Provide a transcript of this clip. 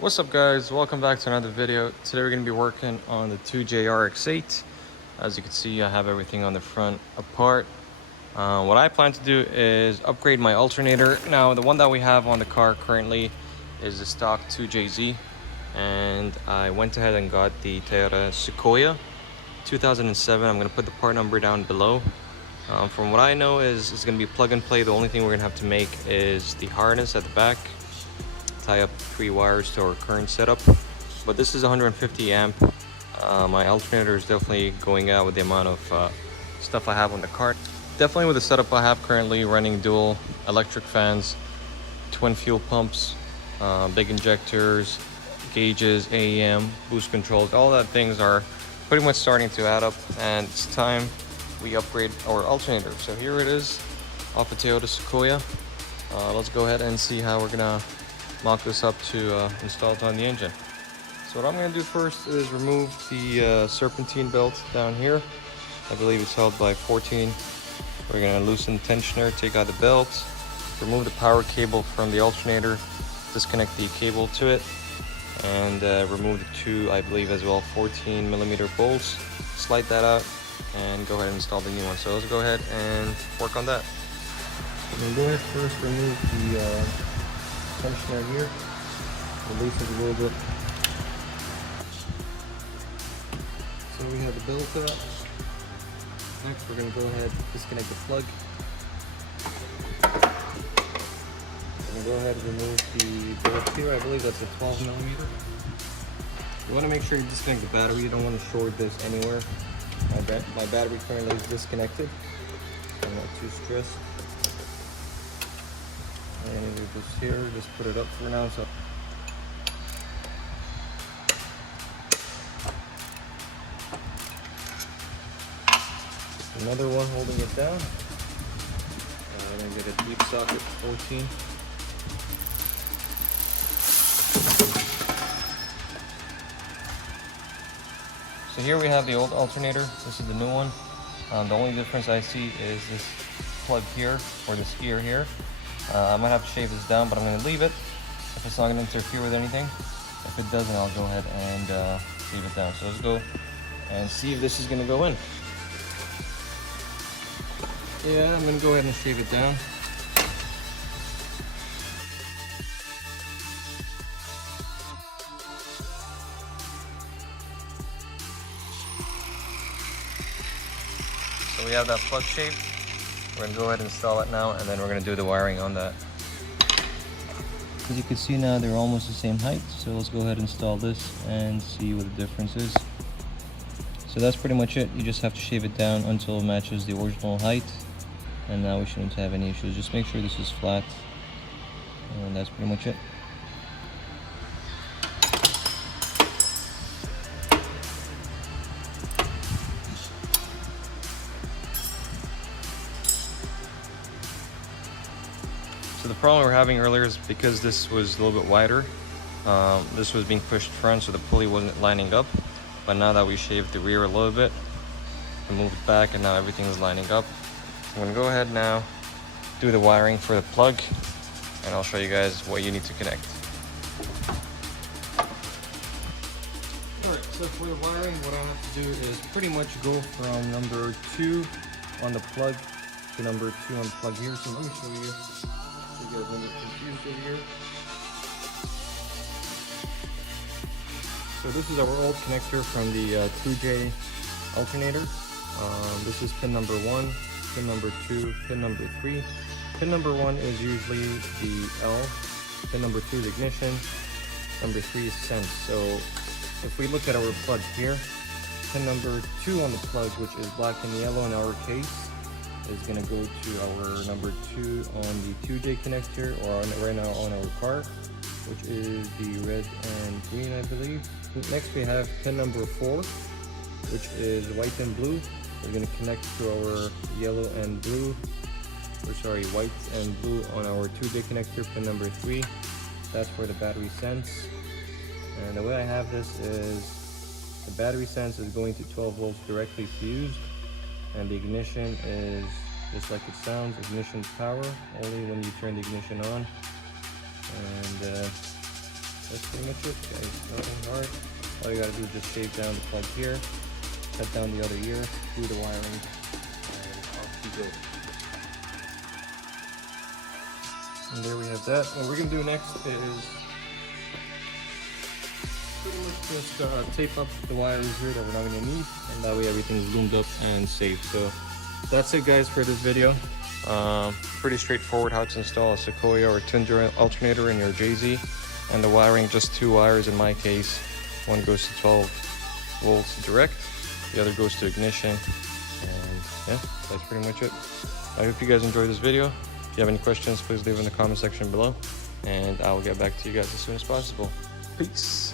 What's up guys, welcome back to another video. Today we're going to be working on the 2J RX8. As you can see, I have everything on the front apart. What I plan to do is upgrade my alternator. Now the one that we have on the car currently is the stock 2JZ, and I went ahead and got the Toyota Sequoia 2007. I'm going to put the part number down below. From what I know is it's going to be plug and play. The only thing we're going to have to make is the harness at the back, tie up 3 wires to our current setup. But this is 150 amp. My alternator is definitely going out with the amount of stuff I have on the car. Definitely with the setup I have currently, running dual electric fans, twin fuel pumps, big injectors, gauges, AEM, boost controls, all that things are pretty much starting to add up, and it's time we upgrade our alternator. So here it is off a Toyota Sequoia. Let's go ahead and see how we're gonna mock this up to install it on the engine. So what I'm going to do first is remove the serpentine belt down here. I believe it's held by 14. We're going to loosen the tensioner, take out the belt, remove the power cable from the alternator, disconnect the cable to it, and remove the 2, I believe as well, 14mm bolts. Slide that out and go ahead and install the new one. So let's go ahead and work on that. I'm going to go ahead first remove the tensioner here, release it a little bit. So we have the belt out. Next we're going to go ahead and disconnect the plug. I'm going to go ahead and remove the bolt here. I believe that's a 12mm. You want to make sure you disconnect the battery. You don't want to short this anywhere. My battery currently is disconnected. I'm not too stressed. And we just here, just put it up for now. So another one holding it down. I'm gonna get a deep socket 14. So here we have the old alternator. This is the new one. The only difference I see is this plug here, or this ear here. I might have to shave this down, but I'm going to leave it if it's not going to interfere with anything. If it doesn't, I'll go ahead and leave it down. So let's go and see if this is going to go in. Yeah, I'm going to go ahead and shave it down. So we have that plug shape. We're going to go ahead and install it now, and then we're going to do the wiring on that. As you can see now, they're almost the same height, so let's go ahead and install this and see what the difference is. So that's pretty much it. You just have to shave it down until it matches the original height, and now we shouldn't have any issues. Just make sure this is flat, and that's pretty much it. So the problem we were having earlier is because this was a little bit wider, this was being pushed front, so the pulley wasn't lining up. But now that we shaved the rear a little bit and moved it back, and now everything is lining up. I'm going to go ahead now, do the wiring for the plug, and I'll show you guys what you need to connect. Alright, so for the wiring, what I have to do is pretty much go from number 2 on the plug to number 2 on the plug here. So let me show you. You guys don't get confused over here. So this is our old connector from the 2J alternator. This is pin number 1, pin number 2, pin number 3. Pin number 1 is usually the L, pin number 2 is ignition, number 3 is sense. So if we look at our plug here, pin number 2 on the plug, which is black and yellow in our case, is going to go to our number 2 on the 2J connector, or right now on our car, which is the red and green, I believe. Next we have pin number 4, which is white and blue. We're going to connect to our yellow and blue, or sorry, white and blue on our 2J connector, pin number 3. That's for the battery sense. And the way I have this is the battery sense is going to 12 volts directly fused. And the ignition is just like it sounds, ignition power, only when you turn the ignition on. And that's pretty much it, guys. Nothing hard. All you gotta do is just shave down the plug here, cut down the other ear, do the wiring, and off you go. And there we have that. What we're gonna do next is pretty much just tape up the wires here that we're not gonna need, and that way everything's loomed up and safe. So that's it, guys, for this video. Pretty straightforward how to install a Sequoia or Tundra alternator in your JZ, and the wiring, just 2 wires in my case. One goes to 12 volts direct, the other goes to ignition, and yeah, that's pretty much it. I hope you guys enjoyed this video. If you have any questions, please leave in the comment section below, and I will get back to you guys as soon as possible. Peace.